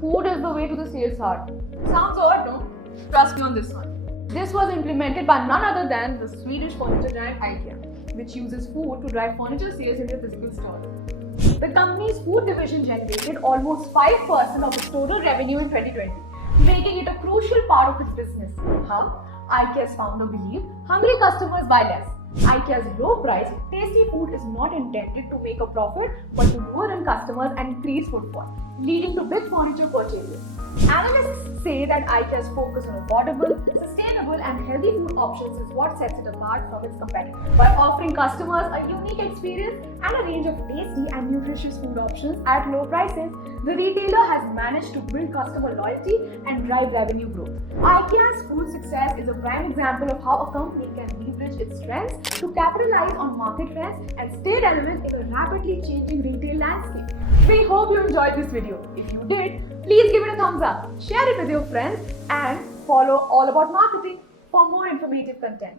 Food is the way to the sales heart. Sounds odd, no? Trust me on this one. This was implemented by none other than the Swedish furniture giant Ikea, which uses food to drive furniture sales into physical stores. The company's food division generated almost 5% of its total revenue in 2020, making it a crucial part of its business. How? IKEA's founder believed hungry customers buy less. IKEA's low price, tasty food is not intended to make a profit but to lure in customers and increase footfall, leading to big furniture purchases. Analysts say that IKEA's focus on affordable, sustainable and healthy food options is what sets it apart from its competitors. By offering customers a unique experience and a range of tasty and nutritious food options at low prices, the retailer has managed to build customer loyalty and drive revenue growth. IKEA's food success is a prime example of how a company can leverage its strengths to capitalize on market trends and stay relevant in a rapidly changing retail landscape. We hope you enjoyed this video. If you did, please give it a thumbs up, share it with your friends, and follow All About Marketing for more informative content.